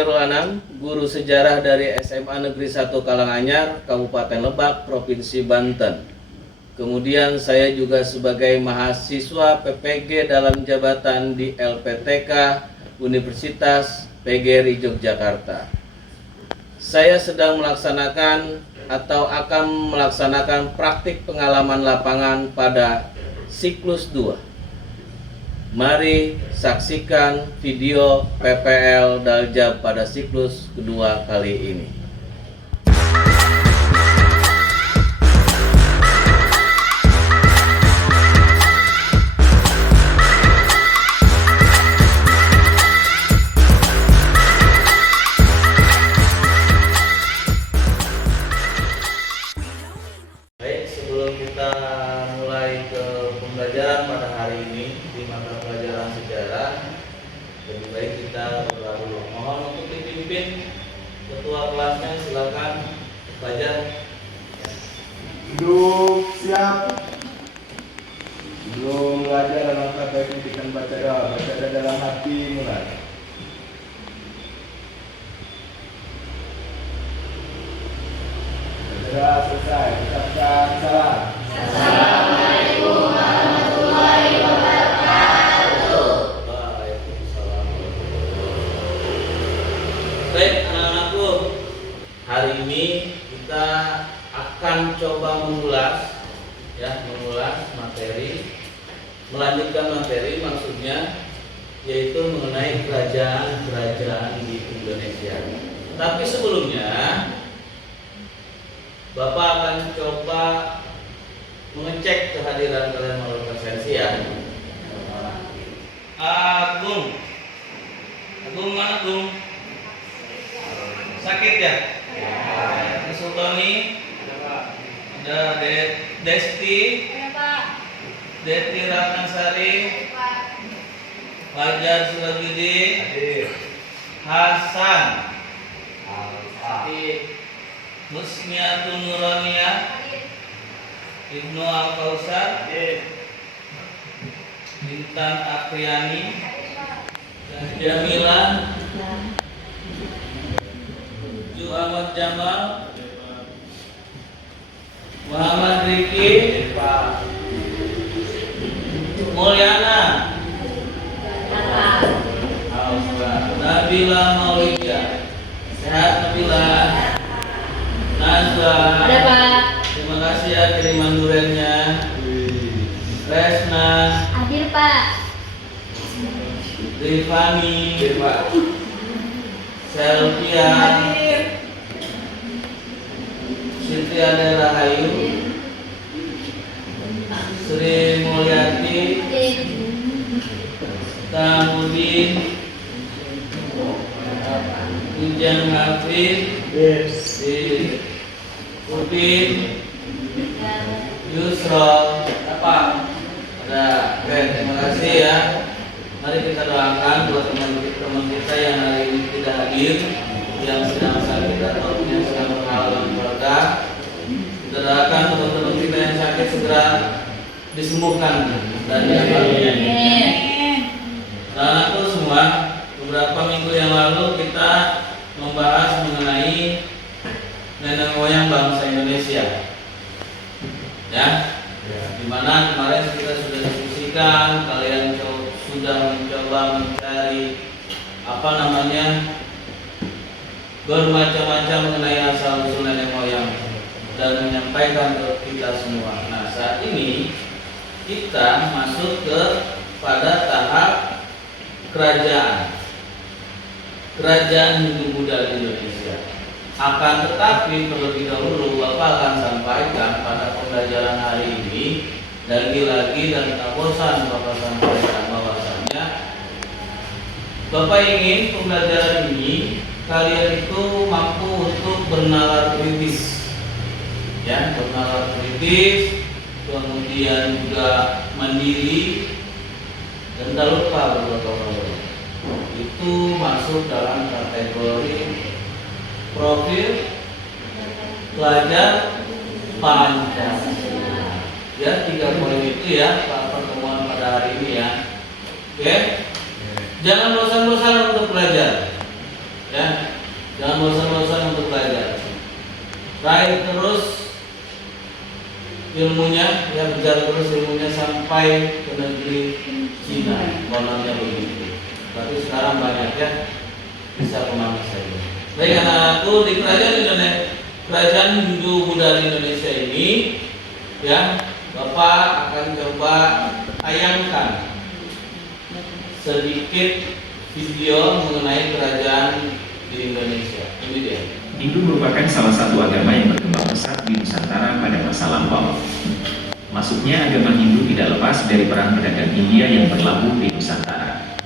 Khairul Anam, guru sejarah dari SMA Negeri 1 Karanganyar, Kabupaten Lebak, Provinsi Banten. Kemudian saya juga sebagai mahasiswa PPG dalam jabatan di LPTK Universitas PGRI Yogyakarta. Saya sedang melaksanakan atau akan melaksanakan praktik pengalaman lapangan pada siklus 2. Mari saksikan video PPL Daljab pada siklus kedua kali ini. Baik, sebelum kita mulai ke pembelajaran pada hari ini di mata pelajaran sejarah, lebih baik kita berdoa dulu. Mohon untuk dipimpin ketua kelasnya, silakan Fajar. Duduk siap. Belum belajar dalam kata pendidikan baca doa dalam hati mulai. Sudah selesai, ucapkan salam. Assalamualaikum warahmatullahi wabarakatuh. Waalaikumsalam. Baik anak-anakku, hari ini kita akan coba mengulas materi, melanjutkan materi maksudnya, yaitu mengenai kerajaan-kerajaan di Indonesia. Tapi sebelumnya Bapak akan coba mengecek kehadiran kalian melalui presensi ya. Agung mana Agung? Sakit ya? Sultani, ada Desti, Deti Ratnasari, Fajar Surabudi, Hasan, Musniatun Nuraniyah, Ibnu Al-Kausar, Bintan Apriani, Jamila, Ju Ahmad Jamal, Muhammad Riki, Mulyana, Nabila Maulida. Sehat Nabila? Nazwa. Ada Pak. Terima kasih ya kiriman durennya. Resna. Hadir Pak. Rifani. Selvia. Siti Ade Rahayu. Sri Mulyati. Tamudin. Ujang Hafid. Upin, Yusro, apa? Ada, oke, terima kasih ya. Mari kita doakan buat teman-teman kita yang hari ini tidak hadir, yang sedang sakit atau yang sedang berhalangan keluarga. Kita doakan teman-teman kita yang sakit segera disembuhkan dan diambilnya. Nah, itu semua. Beberapa minggu yang lalu kita membahas mengenai nenek moyang bangsa Indonesia, ya. Dimana kemarin kita sudah diskusikan, kalian sudah mencoba mencari bermacam-macam mengenai asal usul nenek moyang dan menyampaikan ke kita semua. Nah, saat ini kita masuk pada tahap kerajaan Hindu Buddha di Indonesia. Akan tetapi terlebih dahulu Bapak akan sampaikan pada pembelajaran hari ini, lagi-lagi dan tak bosan Bapak sampaikan bahwasannya Bapak ingin pembelajaran ini kalian itu mampu untuk bernalar kritis, ya, bernalar kritis, kemudian juga mandiri, dan tak lupa Bapak itu masuk dalam kategori profil pelajar Pancasila. Ya, 3 poin itu ya pertemuan pada hari ini ya. Oke. Jangan bosan-bosan untuk belajar. Ya, jangan bosan-bosan untuk belajar. Raih terus ilmunya, ya belajar terus ilmunya sampai ke negeri Cina, kononnya begitu. Tapi sekarang banyak ya, bisa kemana saja. Baik anak-anakku, di kerajaan Indonesia, kerajaan Hindu Buddha di Indonesia ini, ya Bapak akan coba tayangkan sedikit video mengenai kerajaan di Indonesia. Ini dia. Hindu merupakan salah satu agama yang berkembang pesat di Nusantara pada masa lampau. Masuknya agama Hindu tidak lepas dari perang pedagang India yang berlabuh di Nusantara.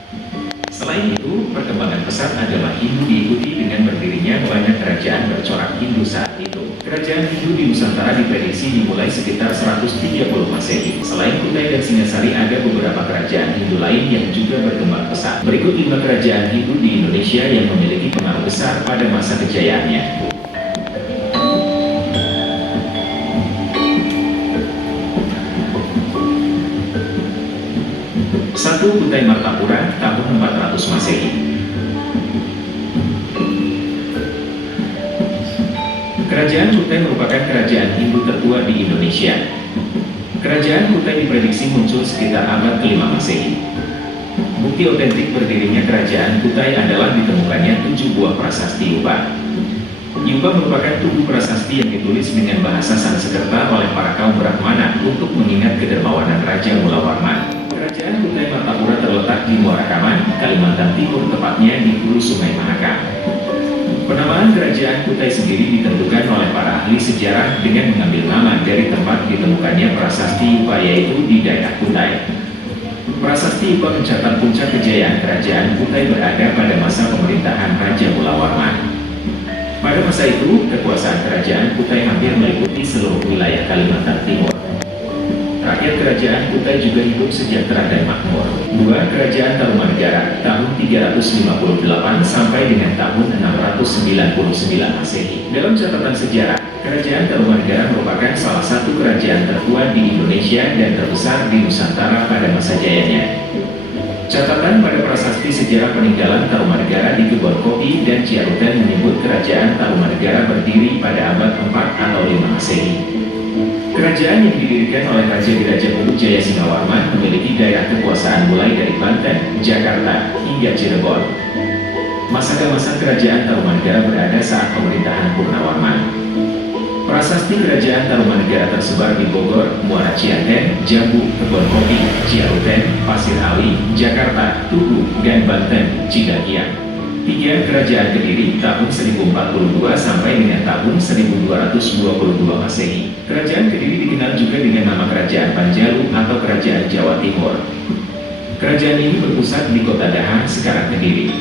Selain itu, perkembangan pesat agama Hindu diikuti dengan berdirinya banyak kerajaan bercorak Hindu saat itu. Kerajaan Hindu di Nusantara diprediksi dimulai sekitar 130 Masehi. Selain Kutai dan Singasari, ada beberapa kerajaan Hindu lain yang juga berkembang pesat. Berikut 5 kerajaan Hindu di Indonesia yang memiliki pengaruh besar pada masa kejayaannya. 1. Kutai Martapura, tahun 400 Masehi. Kerajaan Kutai merupakan kerajaan Hindu tertua di Indonesia. Kerajaan Kutai diprediksi muncul sekitar abad ke-5 Masehi. Bukti otentik berdirinya kerajaan Kutai adalah ditemukannya 7 buah prasasti Yupa. Yupa merupakan tubuh prasasti yang ditulis dengan bahasa Sanskerta oleh para kaum Brahmana untuk mengingat kedermawanan Raja Mulawarman. Kerajaan Kutai Martapura terletak di Muara Kaman, Kalimantan Timur, tepatnya di hulu Sungai Mahakam. Penamaan kerajaan Kutai sendiri ditentukan oleh para ahli sejarah dengan mengambil nama dari tempat ditemukannya prasasti Yupa, yaitu di daerah Kutai. Prasasti Yupa mencatat puncak kejayaan kerajaan Kutai berada pada masa pemerintahan Raja Mulawarman. Pada masa itu, kekuasaan kerajaan Kutai hampir meliputi seluruh wilayah Kalimantan Timur. Rakyat kerajaan Kutai juga hidup sejahtera dan makmur. 2. Kerajaan Tarumanegara, tahun 358 sampai dengan tahun 699 Masehi. Dalam catatan sejarah, kerajaan Tarumanegara merupakan salah satu kerajaan tertua di Indonesia dan terbesar di Nusantara pada masa jayanya. Catatan pada prasasti sejarah peninggalan Tarumanegara di Kebon Kopi dan Ciaruten menyebut kerajaan Tarumanegara berdiri pada abad 4 atau 5 Masehi. Kerajaan yang didirikan oleh Raja Gajapuru Jaya Singawarman memiliki daerah kekuasaan mulai dari Banten, Jakarta, hingga Cirebon. Masa kerajaan Tarumanegara berada saat pemerintahan Purnawarman. Prasasti kerajaan Tarumanegara tersebar di Bogor, Muara Cianten, Jambu, Kebon Kopi, Ciaruten, Pasir Ali, Jakarta, Tugu, dan Banten, Cidagiang. 3. Kerajaan Kediri, tahun 1042 sampai dengan tahun 1222 Masehi. Kerajaan Kediri dikenal juga dengan nama Kerajaan Panjalu atau Kerajaan Jawa Timur. Kerajaan ini berpusat di kota Daha, sekarang Kediri.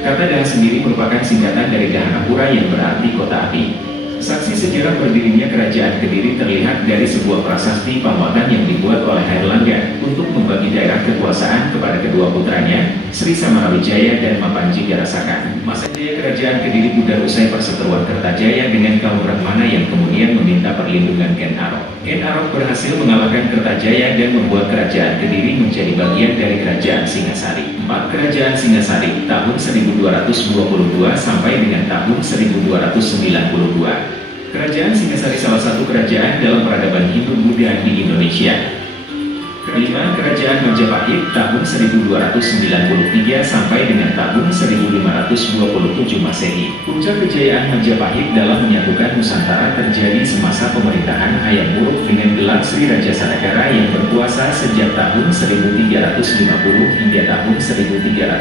Kata Daha sendiri merupakan singkatan dari Dahanapura yang berarti kota api. Saksi sejarah berdirinya kerajaan Kediri terlihat dari sebuah prasasti pamuatan yang dibuat oleh Airlangga untuk membagi daerah kekuasaan kepada kedua putranya, Sri Samarawijaya dan Mapanji Garasakan. Masa jaya kerajaan Kediri pudar usai perseteruan Kertajaya dengan kaum Brahmana yang kemudian meminta perlindungan Ken Arok. Ken Arok berhasil mengalahkan Kertajaya dan membuat kerajaan Kediri menjadi bagian dari kerajaan Singasari. 4. Kerajaan Singasari, tahun 1222 sampai dengan tahun 1292. Kerajaan Singasari salah satu kerajaan dalam peradaban Hindu-Buddha di Indonesia. 5. Kerajaan Majapahit, tahun 1293 sampai dengan tahun 1527 Masehi. Puncak kejayaan Majapahit dalam menyatukan Nusantara terjadi semasa pemerintahan Hayam Wuruk dengan gelar Sri Raja Sadagara yang berkuasa sejak tahun 1350 hingga tahun 1389.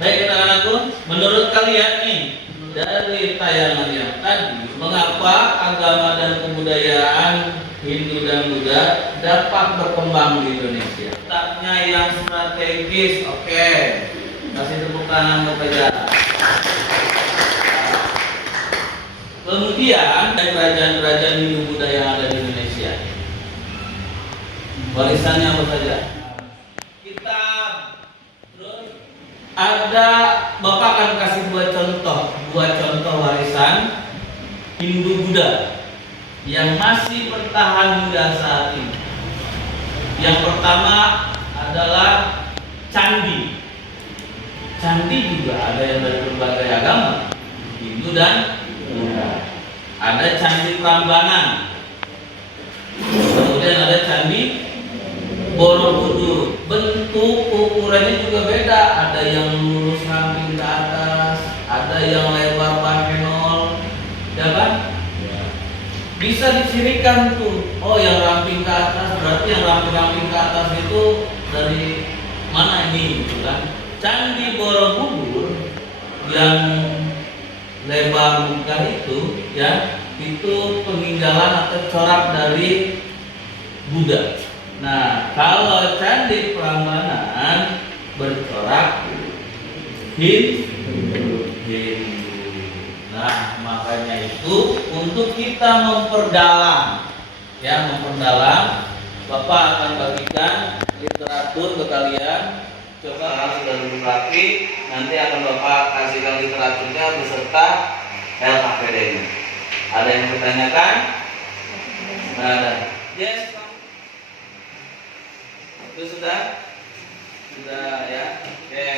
Baik anak-anakku, menurut kalian nih dari tayangan yang tadi, mengapa agama dan kebudayaan Hindu dan Buddha dapat berkembang di Indonesia? Letaknya yang strategis, oke. Kasih tepuk tangan untuk saja. Kemudian dari kerajaan-kerajaan Hindu Buddha yang ada di Indonesia, warisannya apa saja? Ada, Bapak akan kasih dua contoh warisan Hindu Buddha yang masih bertahan hingga saat ini. Yang pertama adalah candi. candi juga ada yang dari berbagai agama, Hindu dan Buddha. Ada candi Prambanan, kemudian ada candi Borobudur. Bentuk ukurannya juga beda, ada yang lurus samping ke atas, ada yang lebar bakenol, ya kan? Bisa dicirikan tuh, oh yang ramping ke atas berarti yang ramping-ramping ke atas itu dari mana ini, gitu kan? Candi Borobudur yang lebar muka itu, ya, itu peninggalan atau corak dari Buddha. Nah, kalau Candi Prambanan bercorak Hindu. Nah, makanya itu untuk kita memperdalam, ya, Bapak akan bagikan literatur ke kalian. Coba kalau sudah lagi, nanti akan Bapak kasihkan literaturnya beserta LKPD-nya. Ada yang bertanyakan? Nah, ada. Yes. Itu sudah ya. Oke.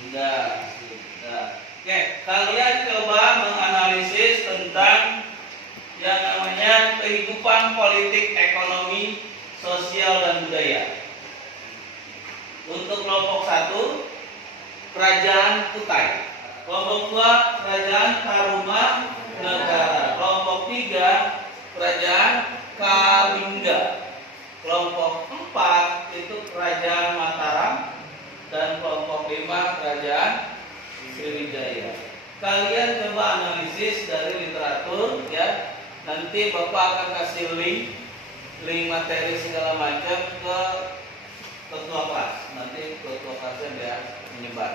Sudah. Oke, kalian coba menganalisis tentang yang namanya kehidupan politik, ekonomi, sosial dan budaya. Untuk kelompok 1, Kerajaan Kutai. Kelompok 2, Kerajaan Tarumanegara. Kelompok 3, Kerajaan Kalingga. Kelompok 4 itu Kerajaan Mataram, dan kelompok 5 Kerajaan Sriwijaya. Kalian coba analisis dari literatur, ya. Nanti Bapak akan kasih link materi segala macam ke ketua kelas. Nanti ketua kelasnya biar menyebar.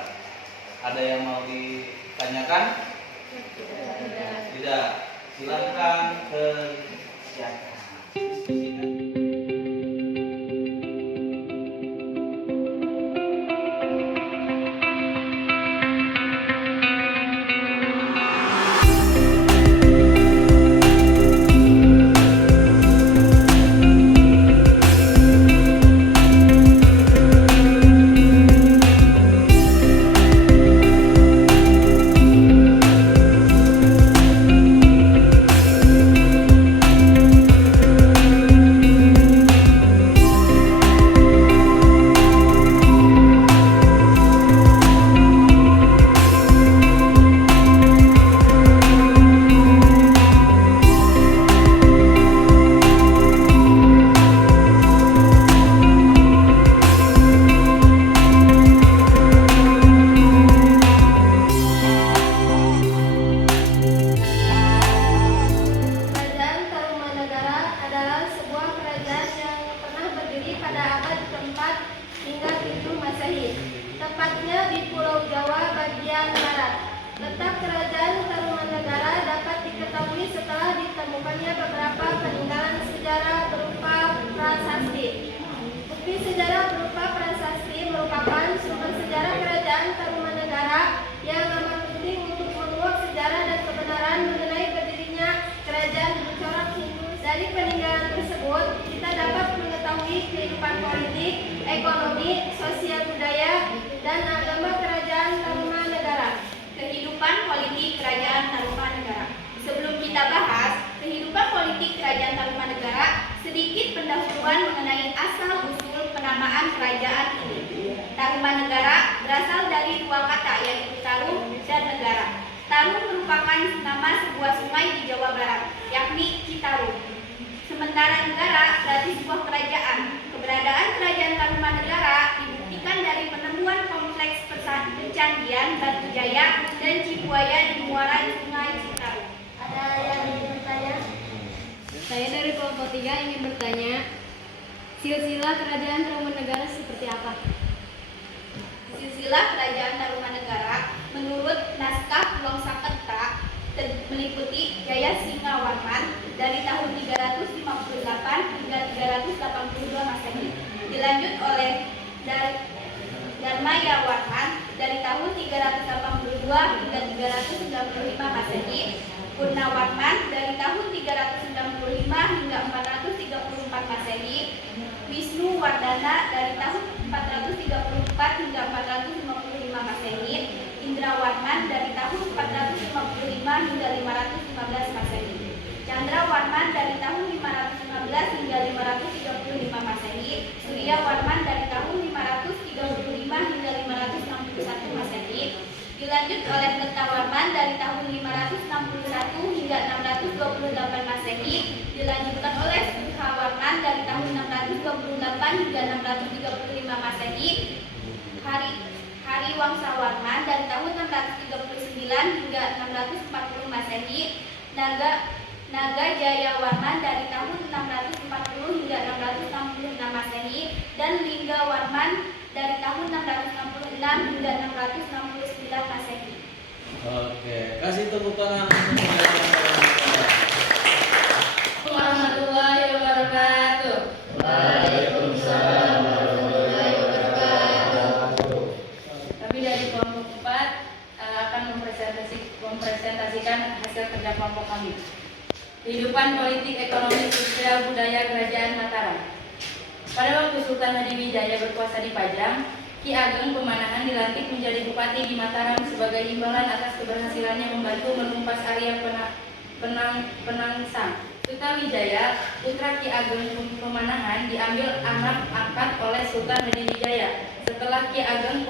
Ada yang mau ditanyakan? Tidak. Silakan ke siapa? Ekonomi, sosial budaya, dan agama Kerajaan Tarumanegara. Kehidupan politik Kerajaan Tarumanegara. Sebelum kita bahas kehidupan politik Kerajaan Tarumanegara, sedikit pendahuluan mengenai asal-usul penamaan kerajaan ini. Tarumanegara berasal dari dua kata, yaitu tarum dan negara. Tarum merupakan nama sebuah sungai di Jawa Barat, yakni Citarum. Sementara negara berarti sebuah kerajaan. Keberadaan Kerajaan Tarumanegara dibuktikan dari penemuan kompleks pencandian Batu Jaya dan Cibuaya di muara Sungai Citarum. Ada yang ingin bertanya? Saya dari kelompok 3 ingin bertanya, silsilah Kerajaan Tarumanegara seperti apa? Silsilah Kerajaan Tarumanegara menurut naskah Longsaketa meliputi Jaya Singawarman dari tahun 358 hingga 382 Masehi, dilanjut oleh Dharmaya Warman dari tahun 382 hingga 395 Masehi, Purnawarman dari tahun 395 hingga 434 Masehi, Wisnu Wardana dari tahun 435 Jaya Warman dari tahun 535 hingga 561 Masehi, dilanjut oleh Kerta Warman dari tahun 561 hingga 628 Masehi, dilanjutkan oleh Suha Warman dari tahun 628 hingga 635 Masehi, Hari Wangsa Warman dari tahun 639 hingga 640 Masehi, Naga Jaya Warman dari tahun 640 hingga 666 Masehi, dan Lingga Warman dari tahun 666 hingga 669 Masehi. Oke, kasih tepuk tangan untuk penjelasan Bapak. Warahmatullahi wabarakatuh. Waalaikumsalam warahmatullahi wabarakatuh. Kami dari kelompok 4 akan mempresentasikan hasil kerja kelompok kami. Kehidupan politik, ekonomi, sosial, budaya Kerajaan Mataram. Pada waktu Sultan Hadiwijaya berkuasa di Pajang, Ki Ageng Pemanahan dilantik menjadi bupati di Mataram sebagai imbalan atas keberhasilannya membantu menumpas area Penangsang. Sutawijaya, putra Ki Ageng Pemanahan, diambil anak angkat oleh Sultan Hadiwijaya setelah Ki Ageng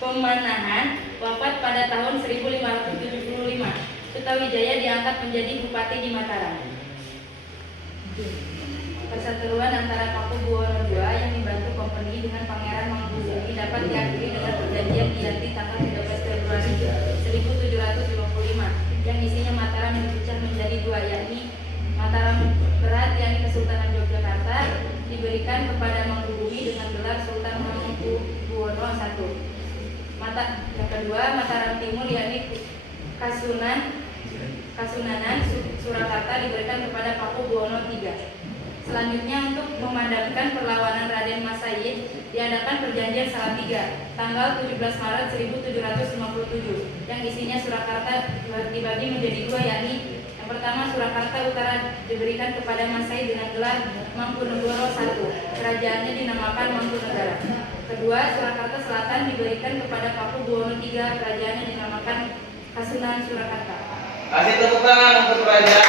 Pemanahan wafat pada tahun 1575. Sutawijaya diangkat menjadi bupati di Mataram. Perseteruan antara Paku Buwono II yang dibantu kompeni dengan Pangeran Mangkusumi dapat diakhiri dengan perjanjian Giyanti tanggal 13 Februari 1755 yang isinya Mataram dipecah menjadi dua, yakni Mataram Berat yakni Kesultanan Yogyakarta diberikan kepada Mangkubumi dengan gelar Sultan Hamengkubuwono I. Yang kedua, Mataram Timur yakni Kasunanan Surakarta diberikan kepada Paku Buwono III. Selanjutnya, untuk memadamkan perlawanan Raden Mas Said, diadakan perjanjian Salatiga tanggal 17 Maret 1757 yang isinya Surakarta dibagi menjadi dua, yakni yang pertama Surakarta Utara diberikan kepada Mas Said dengan gelar Mangkunegoro I, kerajaannya dinamakan Mangkunegara. Kedua, Surakarta Selatan diberikan kepada Paku Buwono III, kerajaannya dinamakan Kasunanan Surakarta. Kasih tepuk tangan untuk kerajaan.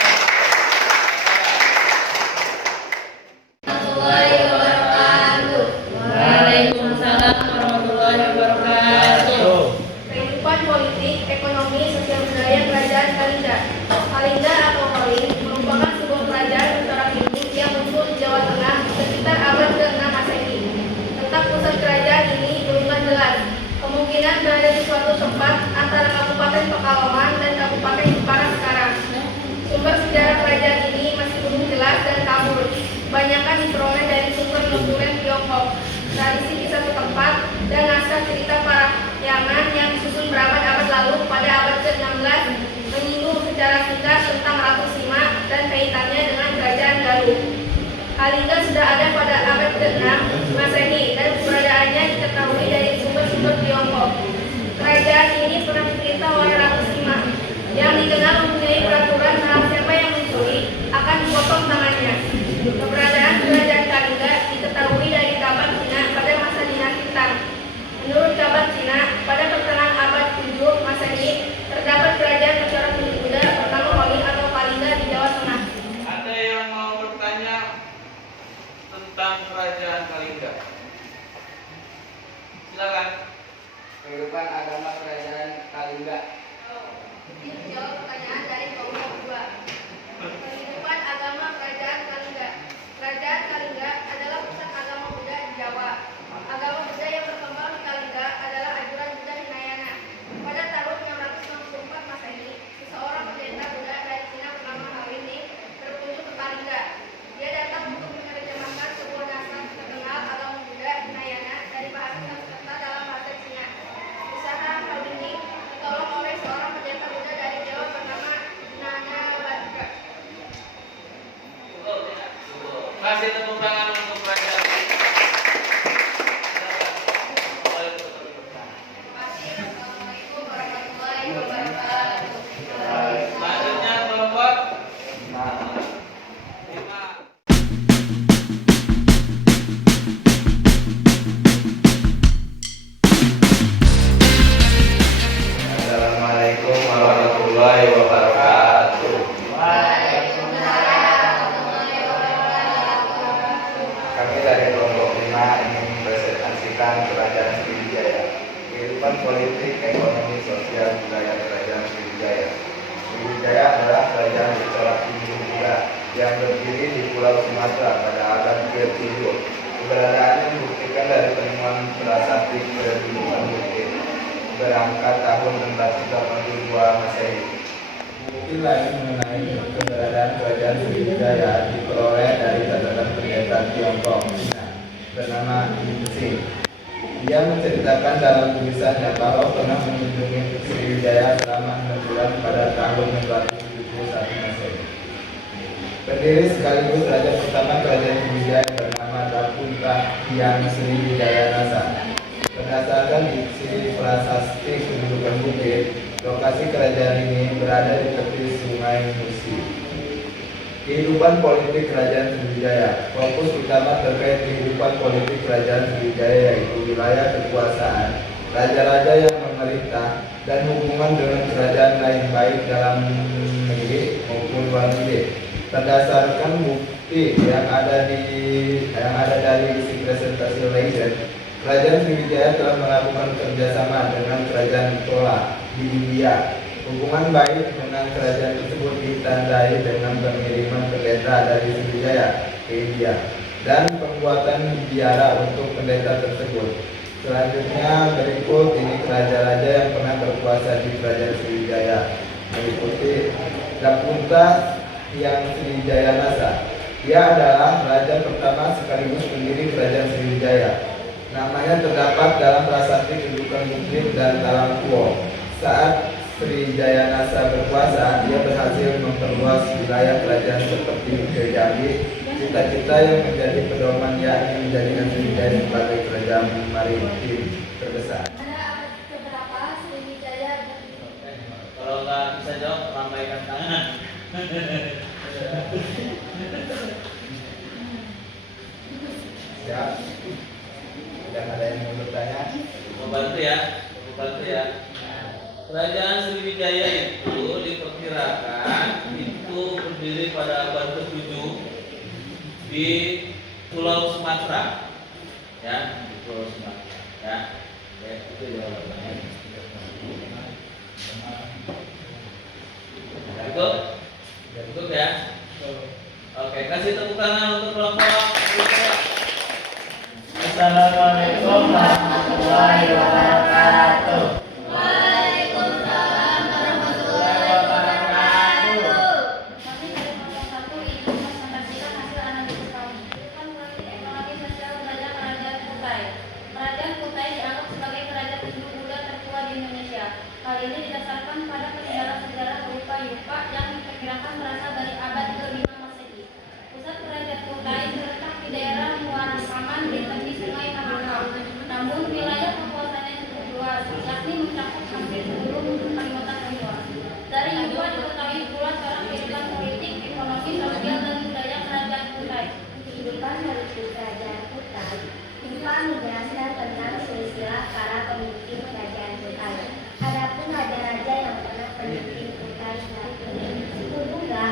Waalaikumsalam warahmatullahi wabarakatuh. Kehidupan politik, ekonomi, sosial budaya Kerajaan Kalingga. Kalingga atau Kaling merupakan sebuah kerajaan utara Hindu yang muncul di Jawa Tengah sekitar abad ke-6 Masehi. Letak pusat kerajaan ini belum jelas. Kemungkinan berada di suatu tempat antara Kabupaten Pekalongan dan Kabupaten Jepara sekarang. Sumber sejarah kerajaan ini masih belum jelas dan kabur. Kebanyakan diperoleh dari sumber notulen Tiongkok, tradisi kisah setempat, dan naskah cerita parahyangan yang disusun berabad-abad lalu pada abad ke-16 menyinggung secara singkat tentang Ratu Sima dan kaitannya dengan Kerajaan Galuh. Kalingga sudah ada pada abad ke-6 Masehi dan keberadaannya diketahui dari sumber-sumber Tiongkok. Kerajaan ini pernah diperintah oleh Ratu Sima yang dikenal mempunyai peraturan bahwa siapa yang mencuri akan dipotong tangannya. Keberadaan Kerajaan Kalingga diketahui dari kabar Cina pada masa dinasti Tang. Menurut kabar Cina, pada pertengahan abad 7 Masehi terdapat kerajaan bercorak kulit kuda bernama Holi atau Kalingga di Jawa Tengah. Ada yang mau bertanya tentang kerajaan Kalingga? yang berdiri di Pulau Sumatera pada abad ke-7. Keberadaannya dibuktikan dari penemuan prasasti kedudukan bukit berangkat tahun 1682 Masehi. Bukti lain mengenai keberadaan kerajaan Sriwijaya diperoleh dari catatan pendeta Tiongkok Cina bernama Yingxi. Dia menceritakan dalam tulisannya bahwa pernah mengunjungi Sriwijaya selama 6 bulan pada tahun 1971 Masehi. Pendiri sekaligus raja pertama kerajaan Sriwijaya bernama Dapunta Hyang Sriwijaya Nasa. Berdasarkan diksi prasasti kedudukan bukit, lokasi kerajaan ini berada di tepi Sungai Musi. Kehidupan politik kerajaan Sriwijaya. Fokus utama terkait kehidupan politik kerajaan Sriwijaya yaitu wilayah kekuasaan, raja-raja yang memerintah, dan hubungan dengan kerajaan lain baik dalam negeri maupun luar negeri. Berdasarkan bukti yang ada dari isi presentasi legend, kerajaan Sriwijaya telah melakukan kerjasama dengan kerajaan Chola di India. Hubungan baik dengan kerajaan tersebut ditandai dengan pengiriman pendeta dari Sriwijaya ke India dan pembuatan biara untuk pendeta tersebut. Selanjutnya berikut ini raja-raja yang pernah berkuasa di kerajaan Sriwijaya, meliputi Dapunta Hyang Sriwijaya Nasa. Dia adalah raja pertama sekaligus pendiri kerajaan Sriwijaya. Namanya terdapat dalam prasasti kedudukan bukit dan dalam kuo. Saat Sriwijaya Nasa berkuasa, dia berhasil memperluas wilayah kerajaan seperti ke Jambi. Cita-cita yang menjadi pedoman yakni menjadikan Sriwijaya sebagai kerajaan maritim terbesar. Ada keberapa Sriwijaya dan Kalau nggak bisa jawab, lambaikan tangan. Siap? Dan ada yang mau bertanya? Mau bantu ya? Kerajaan Sriwijaya itu diperkirakan itu berdiri pada abad ke-7 di Pulau Sumatera, ya, di Pulau Sumatera, ya. Oke, itu jawabannya. Cukup ya. Oke, kasih tepuk tangan untuk kelompok. Assalamualaikum warahmatullahi wabarakatuh. Waalaikumsalam warahmatullahi wabarakatuh. Kami dari kelompok 1 ingin mempresentasikan hasil analisis kami. Kehidupan politik ekonomi sosial kerajaan Kutai. Kerajaan Kutai dianggap sebagai kerajaan Hindu-Buddha tertua di Indonesia. Hal ini didasarkan pada peninggalan sejarah berupa yupa yang diperkirakan berasal dari abad ke-5 Masehi. Pusat kerajaan Kutai terletak di daerah Muara Saman di tepi Sungai Mahakam. Namun wilayah kekuasaannya cukup luas, yakni mencakup hampir seluruh Kalimantan Timur. Dari yupa diketahui pula cara kehidupan politik, ekonomi, sosial, dan budaya kerajaan Kutai. Kehidupan politik kerajaan Kutai. Yupa menjelaskan tentang silsilah para pemimpin kerajaan Kutai. Adapun raja-raja yang pernah memimpin Kutai Kudungga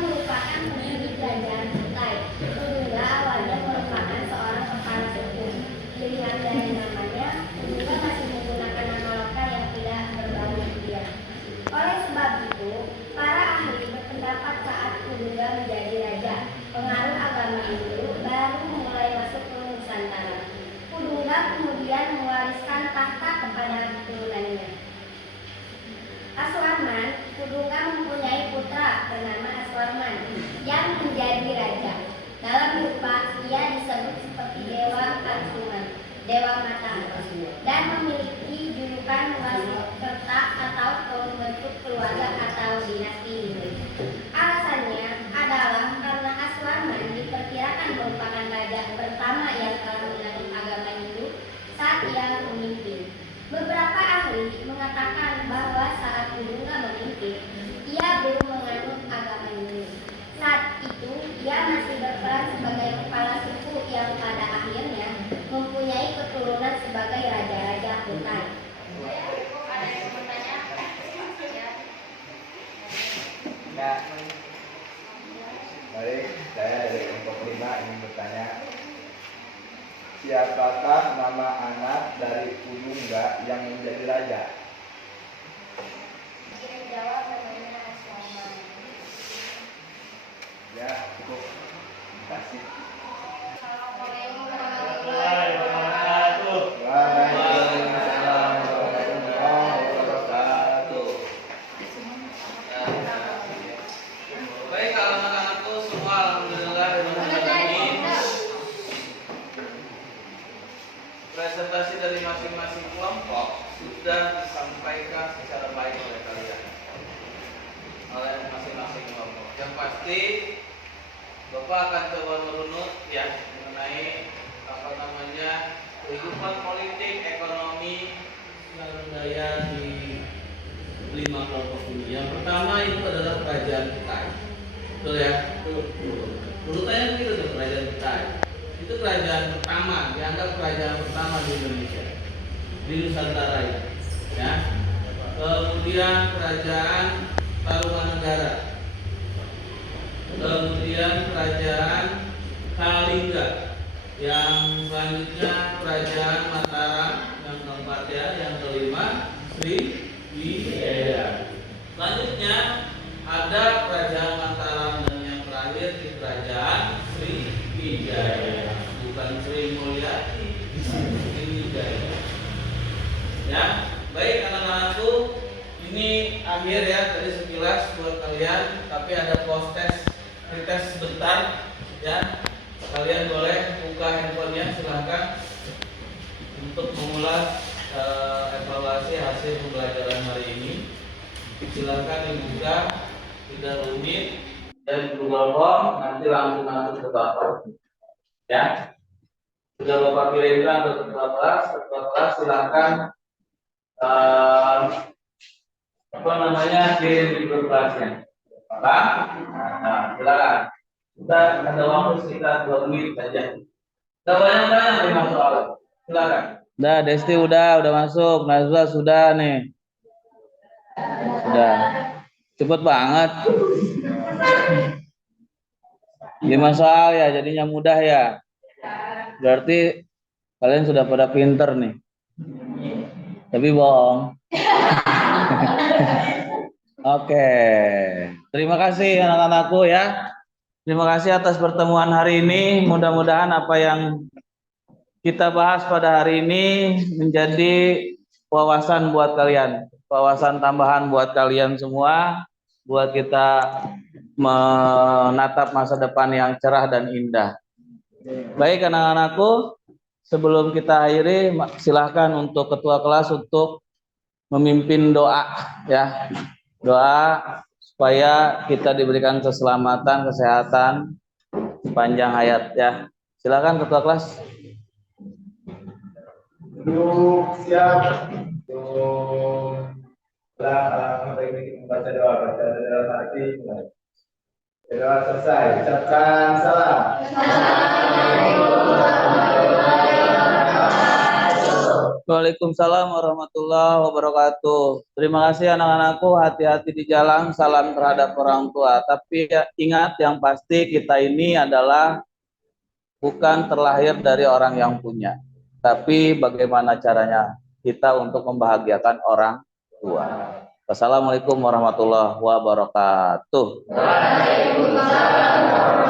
merupakan pemimpin kerajaan Kutai. Kudungga awalnya merupakan seorang kepala suku. Dilihat dari namanya, Kudungga masih menggunakan nama lokal yang tidak berbau India. Oleh sebab itu, para ahli berpendapat saat Kudungga menjadi raja, pengaruh agama Hindu baru mulai masuk ke Nusantara. Kudungga kemudian mewariskan tahta kepada keturunannya. Aswarman, Kudungga mempunyai putra bernama Aswarman yang menjadi raja. Dalam yupa, ia disebut seperti Dewa Ansuman, Dewa Mata, dan memiliki julukan Wasikerta atau pembentuk keluarga atau dinasti Hindu. Alasannya adalah karena Aswarman diperkirakan merupakan raja pertama yang telah menganut agama Hindu saat ia memimpin. Beberapa ahli mengatakan bahwa saat Kudungga memimpin, ia belum menganut agama Hindu. Saat itu, ia masih berperan sebagai kepala suku yang pada akhirnya mempunyai keturunan sebagai raja-raja Kutai. Ada yang bertanya? Ya. Baik, saya dari kelompok 5 ingin bertanya. Siapakah nama anak dari Kudungga yang menjadi raja? Yang jawab namanya Aswarman. Ya, cukup. Terima kasih. Assalamualaikum warahmatullahi Waalaikumsalam warahmatullahi wabarakatuh. Baik, kalau anak-anakku semua alhamdulillah presentasi dari masing-masing kelompok sudah disampaikan secara baik oleh kalian, oleh masing-masing kelompok. Yang pasti Bapak akan coba merunut ya mengenai kehidupan politik, ekonomi, dan budaya di 5 kelompok ini. Yang pertama itu adalah kerajaan Kutai. Betul ya? Urutannya begitu tuh, kerajaan Kutai. Itu kerajaan pertama, dianggap kerajaan pertama di Indonesia, di Nusantara ini. Ya. Kemudian kerajaan Tarumanegara. Kemudian kerajaan Kalingga. Yang selanjutnya kerajaan Mataram, yang keempat ya, yang kelima Sriwijaya. Selanjutnya ada kerajaan Mataram dan yang terakhir di kerajaan Sriwijaya, bukan Sri Mulyani, Sriwijaya. Ya, baik anak-anakku, ini akhir ya tadi sekilas buat kalian, tapi ada post test, tes sebentar ya. Kalian boleh buka handphonenya, silahkan untuk mengulas evaluasi hasil pembelajaran hari ini. Silahkan dibuka, tidak rumit, dan Google Form nanti langsung masuk ke Bapak. Ya, sudah Bapak kirimkan ke ketua kelas, silahkan kirim di grup kelasnya. Pak, nah, silakan. Kita ada waktu sekitar 2 menit saja. Kita banyak-banyak terima soal. Silakan. Udah, Desti udah masuk. Nazwa sudah nih. Udah. Cepet banget. 5 soal ya, jadinya mudah ya. Berarti kalian sudah pada pinter nih. Tapi bohong. Oke. Terima kasih anak-anakku ya. Terima kasih atas pertemuan hari ini. Mudah-mudahan apa yang kita bahas pada hari ini menjadi wawasan buat kalian, wawasan tambahan buat kalian semua, buat kita menatap masa depan yang cerah dan indah. Baik anak-anakku, sebelum kita akhiri, silahkan untuk ketua kelas untuk memimpin doa ya, doa supaya kita diberikan keselamatan, kesehatan, panjang hayat ya. Silakan ketua kelas. Duduk siap. Setelah ini kita membaca doa, baca dalam hati. Doa selesai. Ucapkan salam. Waalaikumsalam warahmatullahi wabarakatuh. Terima kasih anak-anakku, hati-hati di jalan, salam terhadap orang tua. Tapi ya, ingat yang pasti kita ini adalah bukan terlahir dari orang yang punya, tapi bagaimana caranya kita untuk membahagiakan orang tua. Wassalamualaikum warahmatullahi wabarakatuh. Waalaikumsalam.